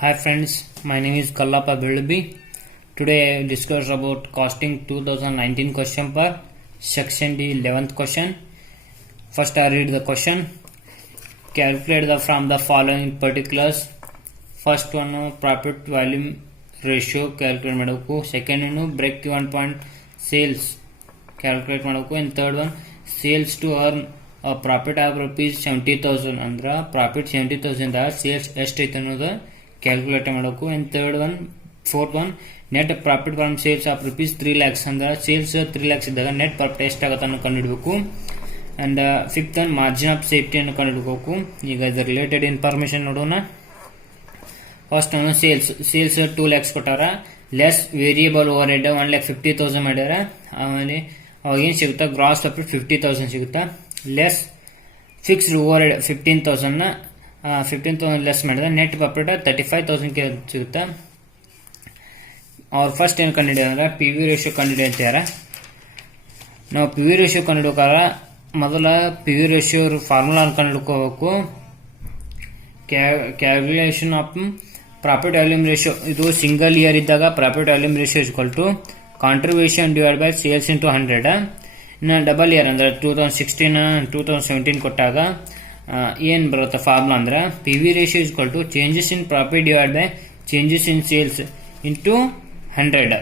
Hi friends, my name is Kallappa Bilbi. Today I will discuss about costing 2019 question per section D 11th question. First I read the question. Calculate from the following particulars. First one profit volume ratio calculate ಮಾಡಬೇಕು. Second one break even point sales calculate ಮಾಡಬೇಕು. And third one sales to earn a profit of rupees 70,000 ಅಂದ್ರೆ profit 70,000 ದಾಗ sales ಎಷ್ಟು ಐತೆ ಅನ್ನೋದು calculate ಮಾಡಬೇಕು. And third one fourth one net profit from sales of rupees 3 lakhs ಅಂದ್ರೆ sales 3 lakhs ಇದ್ದಾಗ net profit ಎಷ್ಟಾಗುತ್ತೆ ಅನ್ನೋ ಕಂಡುಹಿಡಬೇಕು. And fifth one margin of safety ಅನ್ನು ಕಂಡುಹಿಡಬೇಕು. ಈಗ ಇದರ ರಿಲೇಟೆಡ್ ಇನ್ಫಾರ್ಮೇಶನ್ ನೋಡೋಣ. ಫಸ್ಟ್ ಒನ್ ಸೇಲ್ಸ್ 2 lakhs ಕೊಟ್ಟಾರ, ಲೆಸ್ ವೇರಿಯಬಲ್ ಓವರ್ ಹೆಡ್ 1,50,000 ಮಾಡ್ಯಾರ. ಆಮೇಲೆ ಅವಾಗ ಏನು ಸಿಗುತ್ತಾ, ಗ್ರಾಸ್ ಪ್ರಾಫಿಟ್ 50,000 ಸಿಗುತ್ತಾ. Less fixed over head 15,000 less ಮಾಡಿದ್ರೆ ನೆಟ್ ಪ್ರಾಫಿಟ್ 35,000 ಸಿಗುತ್ತಾ. ಅವ್ರು ಫಸ್ಟ್ ಏನು ಕಂಡುಹಿಡಿಯೋದ್ರೆ ಪಿ ವಿ ರೇಷಿಯೋ ಕಂಡುಹಿಡಿ ಅಂತಾರ. ನಾವು ಪಿ ವಿ ರೇಷಿಯೋ ಕಂಡುಹಿಡ್ಬೇಕಾದ್ರೆ ಮೊದಲ ಪಿ ವಿ ರೇಷಿಯೋ ಫಾರ್ಮುಲಾ ಕಂಡುಹಿಡ್ಕೋಬೇಕು. Calculation of profit volume ratio, ಇದು ಸಿಂಗಲ್ ಇಯರ್ ಇದ್ದಾಗ profit volume ratio is equal to contribution divide by sales into 100. ಇನ್ನು ಡಬಲ್ ಇಯರ್ ಅಂದ್ರೆ 2016-2017 ಕೊಟ್ಟಾಗ ಏನು ಬರುತ್ತೆ ಫಾರ್ಮುಲಾ ಅಂದ್ರೆ P V ratio is equal to changes in profit divide by changes in sales into 100.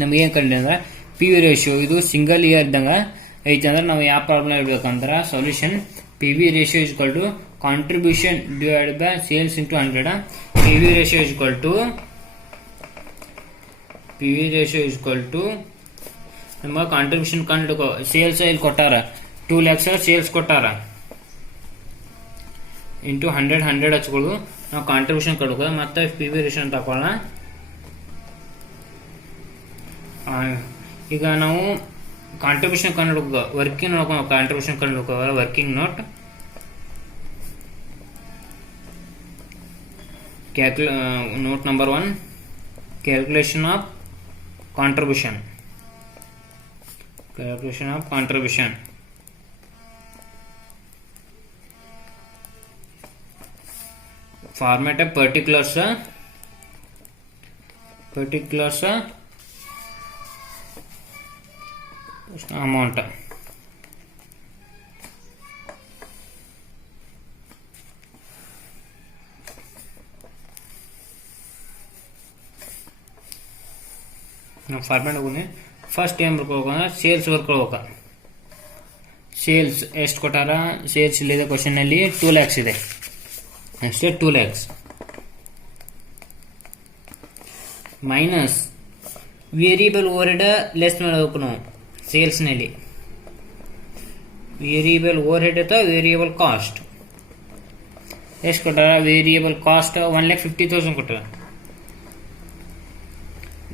ನಮ್ಗೆ ಏನು ಕಂಡು ಅಂದ್ರೆ ಪಿ ವಿ ರೇಷಿಯೋ ಇದು ಸಿಂಗಲ್ ಇಯರ್ ಇದ್ದಂಗ ಐತೆ ಅಂದ್ರೆ ನಾವು ಯಾವ ಪ್ರಾಬ್ಲಮ್ ಇಡ್ಬೇಕಂದ್ರೆ solution P V ratio is equal to contribution divide by sales into 100. P V ratio is equal to ನಮ್ಮ ಕಾಂಟ್ರಿಬ್ಯೂಷನ್ ಕಂಡು ಸೇಲ್ಸ್ ಇಲ್ಲಿ ಕೊಟ್ಟಾರ 2 lakhs ಸೇಲ್ಸ್ ಕೊಟ್ಟಾರ ಇಂಟು 100 ಹಚ್ಕೊಳ್ಳು. ನಾವು ಕಾಂಟ್ರಿಬ್ಯೂಷನ್ ಕಡ್ಕೋ ಮತ್ತೆ ಪಿ ವಿ ರೇಷಿಯೋ ಅಂತ ಹಾಕೊಳ್ಳೋಣ. ಈಗ ನಾವು ಕಾಂಟ್ರಿಬ್ಯೂಷನ್ ಕಂಡು ವರ್ಕಿಂಗ್ ನೋಡ್ಕೊ ಕಾಂಟ್ರಿಬ್ಯೂಷನ್ ಕಂಡು working note number 1 calculation of contribution. Format of particulars amount. Format ಹೋಗಿ ಫಸ್ಟ್ ಏನ್ ಬರ್ಕೋಬೇಕಂದ್ರೆ ಸೇಲ್ಸ್ ಬರ್ಕೊಳ್ಬೇಕ. ಸೇಲ್ಸ್ ಎಷ್ಟು ಕೊಟ್ಟಾರ, ಸೇಲ್ಸ್ ಇಲ್ಲಿದೆ ಕ್ವಶನ್ ಅಲ್ಲಿ 2 lakhs ಇದೆ ಅಷ್ಟೇ. 2 lakhs minus variable over head less ಮಾಡಬೇಕು ನಾವು ಸೇಲ್ಸ್ ನಲ್ಲಿ. ವೇರಿಯಬಲ್ ಓವರ್ ಹೆಡ್ ಅಥವಾ ವೇರಿಯಬಲ್ ಕಾಸ್ಟ್ ಎಷ್ಟು ಕೊಟ್ಟಾರ, ವೇರಿಯಬಲ್ ಕಾಸ್ಟ್ 1,50,000 ಕೊಟ್ಟಾರ.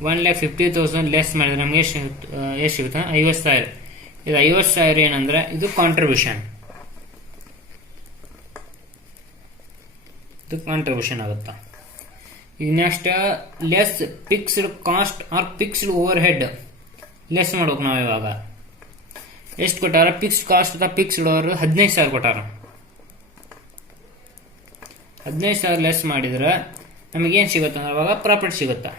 1,50,000 ಲೆಸ್ ಮಾಡಿದ್ರೆ ನಮ್ಗೆ ಎಷ್ಟು ಸಿಗುತ್ತೆ, 50,000. ಇದು 50,000 ಏನಂದ್ರೆ ಇದು ಕಾಂಟ್ರಿಬ್ಯೂಷನ್ ಆಗುತ್ತಾ. ಈಗ next less fixed cost or fixed over head less ಮಾಡ್ಬೇಕು ನಾವು. ಇವಾಗ ಎಷ್ಟು ಕೊಟ್ಟಾರ, ಫಿಕ್ಸ್ಡ್ ಕಾಸ್ಟ್ ಅಥವಾ ಫಿಕ್ಸ್ಡ್ ಓವರ್ 15,000 ಕೊಟ್ಟಾರ. 15,000 ಲೆಸ್ ಮಾಡಿದ್ರೆ ನಮಗೇನು ಸಿಗುತ್ತೆ ಅಂದ್ರೆ ಅವಾಗ ಪ್ರಾಫಿಟ್ ಸಿಗುತ್ತಾ.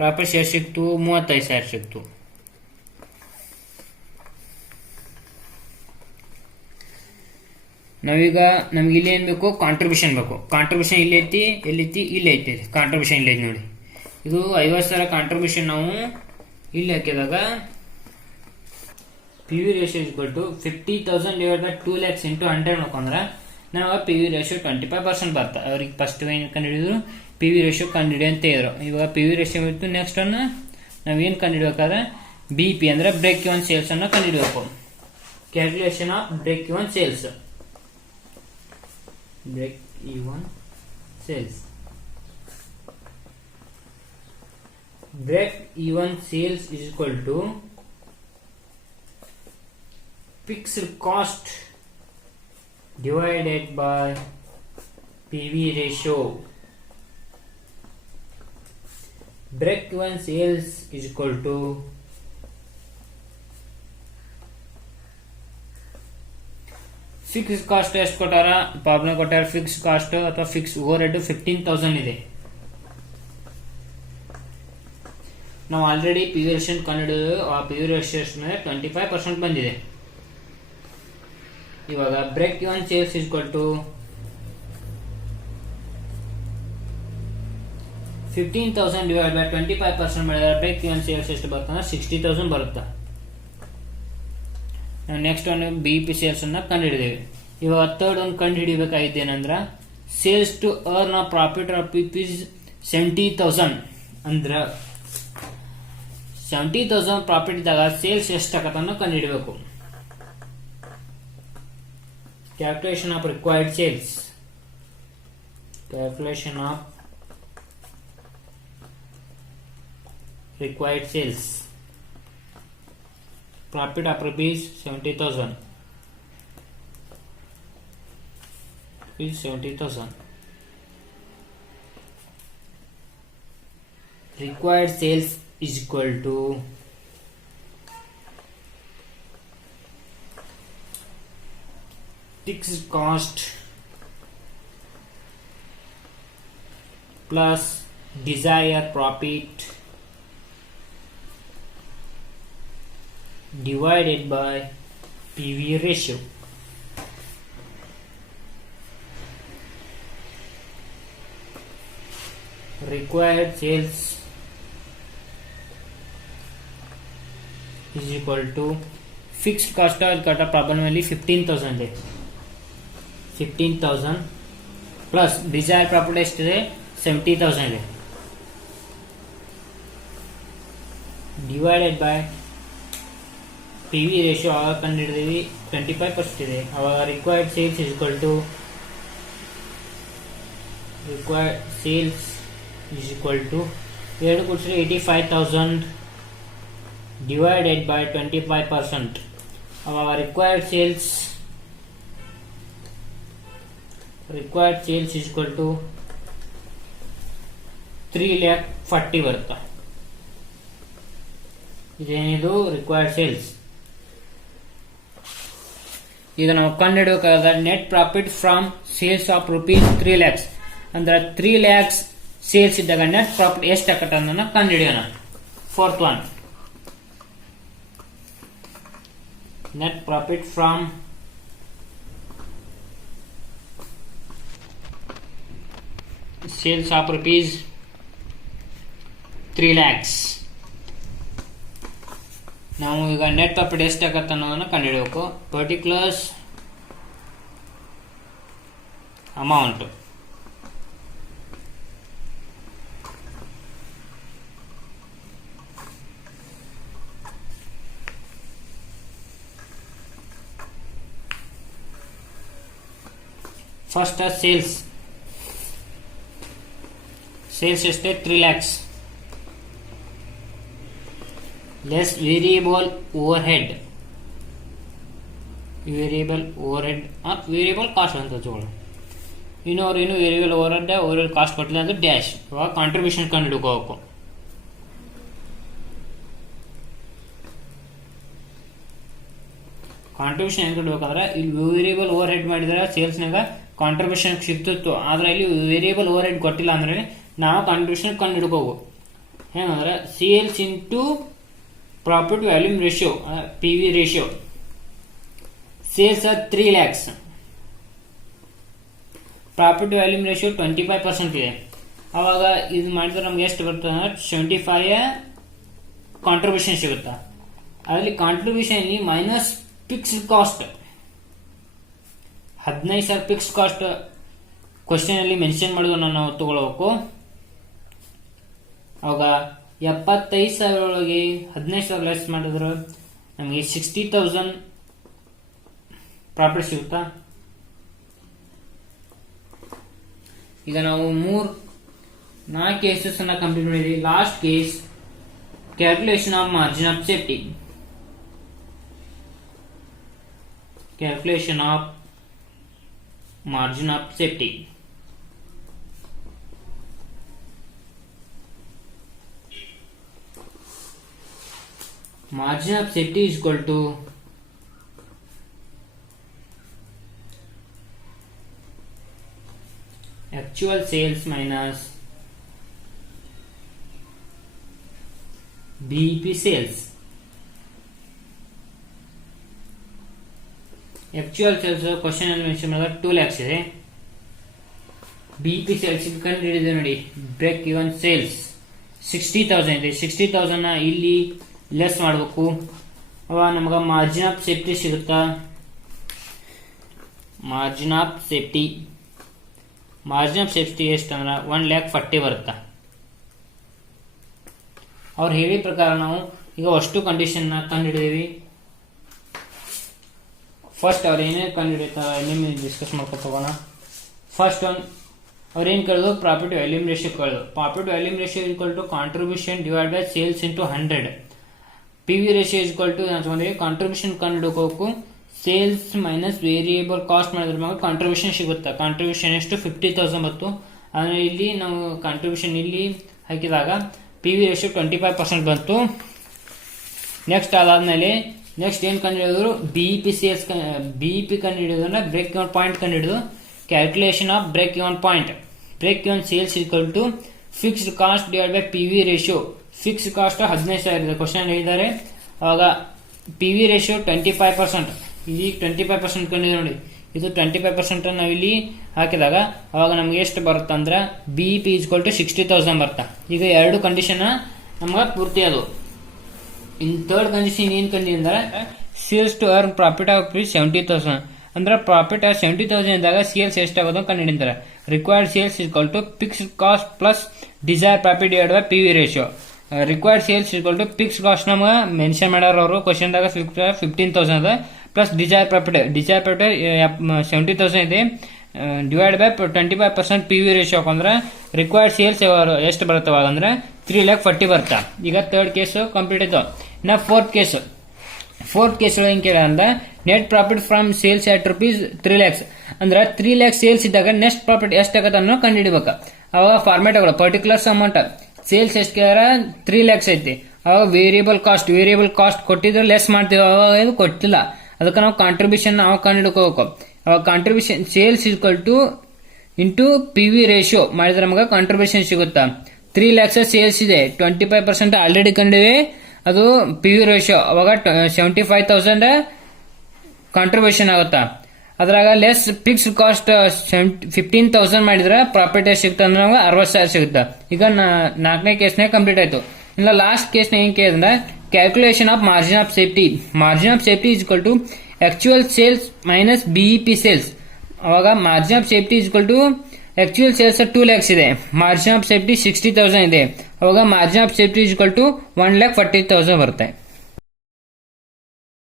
ಪ್ರಾಫಿಟ್ ಎಷ್ಟು ಸಿಕ್ತು, 35,000 ಸಿಕ್ತು. ನಾವೀಗ ನಮ್ಗೆ ಇಲ್ಲಿ ಏನ್ ಬೇಕು, ಕಾಂಟ್ರಿಬ್ಯೂಷನ್ ಬೇಕು. ಕಾಂಟ್ರಿಬ್ಯೂಷನ್ ಇಲ್ಲಿ ಐತಿ, ಇಲ್ಲಿ ಐತಿ ಕಾಂಟ್ರಿಬ್ಯೂಷನ್ ಇಲ್ಲಿ ಐತಿ ನೋಡಿ. ಇದು 50,000 ಕಾಂಟ್ರಿಬ್ಯೂಷನ್ ನಾವು ಇಲ್ಲಿ ಹಾಕಿದಾಗ P V ratio is equal to 50,000 divide by 2 lakhs into 100 ನೋಡ್ಕೊಂಡ್ರೆ ನಾವು ಪಿ ವಿ ರೇಷಿಯೋ 25% ಬರ್ತಾ. ಅವ್ರಿಗೆ ಫಸ್ಟ್ ಏನು ಕಂಡುಹಿಡಿದ್ರು, ಪಿ ವಿ ರೇಷಿಯೋ ಕಂಡುಹಿಡಿ ಅಂತ ಇದ್ರು. ಇವಾಗ ಪಿ ವಿ ರೇಷಿಯೋ ಇತ್ತು. ನೆಕ್ಸ್ಟ್ ಅನ್ನ ನಾವೇನು ಕಂಡುಹಿಡ್ಬೇಕಾದ್ರೆ ಬಿ ಪಿ ಅಂದ್ರೆ ಬ್ರೇಕ್ ಇವನ್ ಸೇಲ್ಸ್ ಅನ್ನ ಕಂಡುಹಿಡಬೇಕು. Calculation of break even sales. Break even sales is equal to fixed cost divided by PV ratio. Break even sales is equal to fix cost ಎಷ್ಟು ಕೊಟ್ಟಾರ problem ಕೊಟ್ಟಾರ fix cost ಅಥವಾ fix over head 15,000 ಇದೆ. ನಾವು already P V ration ಕಂಡುಹಿಡಿದು ಆ P V ration 25% ಬಂದಿದೆ. ಇವಾಗ break even sales equal to 15,000 divide by 25% ಮಾಡಿದ್ರೆ ಬ್ರೇಕ್ ಇವನ್ ಸೇಲ್ಸ್ ಎಷ್ಟು ಬರ್ತದೆ 60,000 ಬರುತ್ತೆ. ನಾವು ನೆಕ್ಸ್ಟ್ ಒಂದು ಬಿ ಪಿ ಸೇಲ್ಸ್ ಅನ್ನ ಕಂಡು ಹಿಡಿದೇವೆ. ಇವಾಗ ಥರ್ಡ್ ಒಂದು ಕಂಡು ಹಿಡಿಬೇಕಾಗಿದ್ದೇನೆಂದ್ರೆ sales to earn a profit of rupees 70,000 ಅಂದ್ರೆ 70,000 ಪ್ರಾಫಿಟ್ ಇದ್ದಾಗ ಸೇಲ್ಸ್ ಎಷ್ಟು ಆಗತ್ತನ್ನ ಕಂಡು ಹಿಡಬೇಕು. Calculation of required sales. Calculation of required sales. Profit of rupees 70,000. Rupees 70,000. Required sales is equal to fixed cost plus desired profit divided by PV ratio. Required sales is equal to fixed cost ಕಟ್ಟ problem ಅಲ್ಲಿ 15,000 ಇದೆ. 15,000 plus desire profit ಎಷ್ಟಿದೆ 70,000 ಇದೆ divided by P V ratio ಆಗ ಕಂಡುಹಿಡಿದೀವಿ 25% ಇದೆ. ಅವಾಗ required sales is equal to required sales is equal to ಎರಡು ಕೊಡ್ಸಿದ್ರೆ 85,000 divided by 25%. Our required sales is equal to 3,40,000 ಬರುತ್ತೆ. ಇದೇನಿದು ರಿಕ್ವೈರ್ಡ್ ಸೇಲ್ಸ್. ಈಗ ನಾವು ಕಂಡುಹಿಡಬೇಕಾದ net profit from sales of rupees 3 lakhs ಅಂದ್ರೆ 3 lakhs ಸೇಲ್ಸ್ ಇದ್ದಾಗ ನೆಟ್ ಪ್ರಾಫಿಟ್ ಎಷ್ಟು ಆಗತ್ತೆ ಅನ್ನೋದನ್ನ ಕಂಡುಹಿಡಿಯೋಣ. Fourth one net profit from sales of rupees 3 lakhs. ನಾವು ಈಗ ನೆಟ್ ಪ್ರಾಫಿಟ್ ಎಷ್ಟಾಗತ್ತೆ ಅನ್ನೋದನ್ನ ಕಂಡುಹಿಡಬೇಕು. ಪರ್ಟಿಕ್ಯುಲರ್ಸ್ ಅಮೌಂಟ್ ಫಸ್ಟ್ ಸೇಲ್ಸ್ ಎಷ್ಟೇ 3 lakhs less variable overhead variable cost ಅಂತ ತಗೊಳ್ಳಿ. ಇನ್ನು ವೇರಿಯಬಲ್ ಓವರ್ಹೆಡ್ ಕಾಸ್ಟ್ ಕೊಟ್ಟಿಲ್ಲ ಅಂದ್ರೆ ಡ್ಯಾಶ್. ಇವಾಗ ಕಾಂಟ್ರಿಬ್ಯೂಷನ್ ಕಂಡು ಹಿಡ್ಕೋಬೇಕು. ಕಾಂಟ್ರಿಬ್ಯೂಷನ್ ಹೆಂಗ್ ಕೊಡ್ಬೇಕಂದ್ರೆ ಇಲ್ಲಿ ವೇರಿಯಬಲ್ ಓವರ್ ಹೆಡ್ ಮಾಡಿದ್ರೆ ಸೇಲ್ಸ್ನಾಗ ಕಾಂಟ್ರಿಬ್ಯೂಷನ್ ಸಿಗ್ತಿತ್ತು. ಆದ್ರೆ ಇಲ್ಲಿ ವೇರಿಯಬಲ್ ಓವರ್ ಹೆಡ್ ಕೊಟ್ಟಿಲ್ಲ ಅಂದ್ರೆ ನಾವು ಕಾಂಟ್ರಿಬ್ಯೂಷನ್ ಕಂಡು ಹಿಡ್ಕೋಬೇಕು. ಹೆಂಗಂದ್ರೆ sales into profit volume ratio P V ratio. Sales 3 lakhs, profit volume ratio 25% ಇದೆ. ಅವಾಗ ಇದು ಮಾಡಿದ್ರೆ ನಮ್ಗೆ ಎಷ್ಟು ಬರ್ತದೆ ಅಂದ್ರೆ 75 ಕಾಂಟ್ರಿಬ್ಯೂಷನ್ ಸಿಗುತ್ತೆ. ಅದರಲ್ಲಿ contribution minus fixed cost 15,000 fixed cost question ಅಲ್ಲಿ ಮೆನ್ಷನ್ ಮಾಡೋದು ನಾವು ತಗೊಳ್ಬೇಕು. ಅವಾಗ 75,000 ಒಳಗೆ 15,000 ಲೆಸ್ ಮಾಡಿದ್ರೆ ನಮಗೆ 60,000 ಪ್ರಾಫಿಟ್ ಸಿಗುತ್ತಾ. ಈಗ ನಾವು 4 ಕೇಸಸ್ ಅನ್ನ ಕಂಪ್ಲೀಟ್ ಮಾಡಿದ್ವಿ. Last case calculation of margin of safety. Calculation of margin of safety. Margin of safety is equal to actual sales minus BEP sales. Actual sales question ಅಲ್ಲಿ ಮೆನ್ಷನ್ ಮಾಡಿದ್ರೆ 2 lakhs ಇದೆ. BEP sales ಕಂಡು ಹಿಡಿದೆ ನೋಡಿ, break even sales 60,000 ಇದೆ. 60,000 ನ ಇಲ್ಲಿ less ಮಾಡಬೇಕು, ಅವಾಗ ನಮಗ ಮಾರ್ಜಿನ್ ಆಫ್ ಸೇಫ್ಟಿ ಸಿಗುತ್ತಾ. ಮಾರ್ಜಿನ್ ಆಫ್ ಸೇಫ್ಟಿ ಎಷ್ಟಂದ್ರೆ 1,40,000 ಬರುತ್ತಾ. ಅವ್ರು ಹೇಳಿ ಪ್ರಕಾರ ನಾವು ಈಗ ಅಷ್ಟು ಕಂಡೀಷನ್ ಕಂಡು ಹಿಡಿದೀವಿ. ಫಸ್ಟ್ ಅವ್ರು ಏನೇ ಕಂಡು ಹಿಡಿತಾರೆ ನಿಮಗೆ ಡಿಸ್ಕಸ್ ಮಾಡ್ಕೊತ ಹೋಗೋಣ. ಫಸ್ಟ್ ಒನ್ ಅವ್ರು ಏನು ಕೇಳಿದ್ರು, ಪ್ರಾಫಿಟ್ ಟು ವ್ಯಾಲ್ಯೂಮ್ ರೇಷಿಯೋ ಕೇಳಿದ್ರು. Profit to volume ratio equal to contribution divide by sales into 100. PV ratio equal to contribution ಕಂಡು ಹಿಡ್ಕೋಬೇಕು, ಸೇಲ್ಸ್ ಮೈನಸ್ ವೇರಿಯೇಬಲ್ ಕಾಸ್ಟ್ ಮಾಡಿದ್ರ ಮ್ಯಾಗ ಕಾಂಟ್ರಿಬ್ಯೂಷನ್ ಸಿಗುತ್ತೆ. ಕಾಂಟ್ರಿಬ್ಯೂಷನ್ ಎಷ್ಟು 50,000 ಬಂತು. ಅಂದ್ರೆ ಇಲ್ಲಿ ನಾವು ಕಾಂಟ್ರಿಬ್ಯೂಷನ್ ಇಲ್ಲಿ ಹಾಕಿದಾಗ PV ರೇಷಿಯೋ 25% ಬಂತು. ನೆಕ್ಸ್ಟ್ ಅದಾದ್ಮೇಲೆ ನೆಕ್ಸ್ಟ್ ಏನ್ ಕಂಡು ಹಿಡಿದ್ರು, BEP ಸೇಲ್ಸ್ BEP ಕಂಡು ಹಿಡಿದ್ರೆ ಬ್ರೇಕ್ ಇವನ್ ಪಾಯಿಂಟ್ ಕಂಡು ಹಿಡಿದು calculation of break even point. Break even sales equal to fixed cost divide by PV ratio. Fixed cost 15,000 ಇದೆ. ಕ್ವಶನ್ ಹೇಳಿದ್ದಾರೆ. ಅವಾಗ PV ರೇಷಿಯೋ 25%, ಇಲ್ಲಿ 25% ಕಂಡಿದೆ ನೋಡಿ. ಇದು 25% ನಾವು ಇಲ್ಲಿ ಹಾಕಿದಾಗ ಅವಾಗ ನಮ್ಗೆ ಎಷ್ಟು ಬರುತ್ತೆ ಅಂದ್ರೆ BEP ಈಕ್ವಲ್ ಟು 60,000 ಬರುತ್ತಾ. ಈಗ ಎರಡು ಕಂಡೀಷನ್ ನಮ್ಗೆ ಪೂರ್ತಿ ಅದು. ಇನ್ ಥರ್ಡ್ ಕಂಡೀಷನ್ ಏನ್ ಕಂಡಿದೆ ಅಂದ್ರೆ sales to earn profit of 70,000 ಅಂದ್ರೆ ಪ್ರಾಫಿಟ್ 70,000 ಇದ್ದಾಗ ಸೇಲ್ಸ್ ಎಷ್ಟಾಗೋದು ಕಂಡು ಹಿಡಿತಾರೆ. Required sales equal to fixed cost plus desire profit divide by PV ratio. Required sales equal to fix cost ನಮ್ಗೆ ಮೆನ್ಷನ್ ಮಾಡ್ಯಾರ ಅವರು ಕ್ವಶನ್ದಾಗ 15,000 ಅದ, ಪ್ಲಸ್ ಡಿಸೈರ್ ಪ್ರಾಫಿಟ್ 70,000 ಇದೆ, ಡಿವೈಡ್ ಬೈ 25% PV ರೇಷಿಯೋ ಅಂದ್ರೆ ರಿಕ್ವೈರ್ಡ್ ಸೇಲ್ಸ್ ಎಷ್ಟು ಬರುತ್ತೆ ಅಂದ್ರೆ 3,40,000 ಬರುತ್ತಾ. ಈಗ ಥರ್ಡ್ ಕೇಸ್ ಕಂಪ್ಲೀಟ್ ಆಯ್ತು. ಇನ್ನ ಫೋರ್ತ್ ಕೇಸ್ ಒಳಗೆ ಕೇಳ ಅಂದ್ರೆ net profit from sales at rupees 3 lakhs ಅಂದ್ರೆ 3 lakhs ಸೇಲ್ಸ್ ಇದ್ದಾಗ ನೆಕ್ಸ್ಟ್ ಪ್ರಾಫಿಟ್ ಎಷ್ಟಾಗತ್ತೆ ಅನ್ನೋ ಕಂಡು ಹಿಡಿಬೇಕು. ಅವಾಗ ಫಾರ್ಮೇಟ್ ಪರ್ಟಿಕ್ಯುಲರ್ಸ್ ಅಮೌಂಟ್ ಸೇಲ್ಸ್ ಎಷ್ಟು ಕೇಳ 3 lakhs ಐತಿ. ಅವಾಗ ವೇರಿಯಬಲ್ ಕಾಸ್ಟ್ ಕೊಟ್ಟಿದ್ರೆ ಲೆಸ್ ಮಾಡ್ತೀವಿ, ಅವಾಗ ಇದು ಕೊಟ್ಟಿಲ್ಲ, ಅದಕ್ಕೆ ನಾವು ಕಾಂಟ್ರಿಬ್ಯೂಷನ್ ನಾವು ಕಂಡು ಹಿಡ್ಕೋಬೇಕು. ಅವಾಗ contribution sales equal two into PV ratio ಮಾಡಿದ್ರೆ ನಮಗೆ ಕಾಂಟ್ರಿಬ್ಯೂಷನ್ ಸಿಗುತ್ತಾ. 3 lakhs ಸೇಲ್ಸ್ ಇದೆ, 25% ಆಲ್ರೆಡಿ ಕಂಡಿವೆ, ಅದು PV ರೇಷಿಯೋ ಅವಾಗ 75,000 ಕಾಂಟ್ರಿಬ್ಯೂಷನ್ ಆಗುತ್ತಾ. ಅದ್ರಾಗ ಲೆಸ್ ಫಿಕ್ಸ್ಡ್ ಕಾಸ್ಟ್ 15,000 ಮಾಡಿದ್ರೆ ಪ್ರಾಫಿಟ್ ಎಷ್ಟು ಸಿಗುತ್ತೆ ಅಂದ್ರೆ ನಮ್ಗೆ 60,000 ಸಿಗುತ್ತೆ. ಈಗ 4ನೇ ಕೇಸ್ನೇ ಕಂಪ್ಲೀಟ್ ಆಯ್ತು. ಇಲ್ಲ ಲಾಸ್ಟ್ ಕೇಸ್ನ ಏನ್ ಕೇಳಿದ್ರೆ calculation of margin of safety. Margin of safety is equal to actual sales minus BEP sales. ಅವಾಗ margin of safety is equal to actual sales 2 lakhs ಇದೆ, ಮಾರ್ಜಿನ್ ಆಫ್ ಸೇಫ್ಟಿ 60,000 ಇದೆ. ಅವಾಗ margin of safety is equal to 1,40,000 ಬರುತ್ತೆ.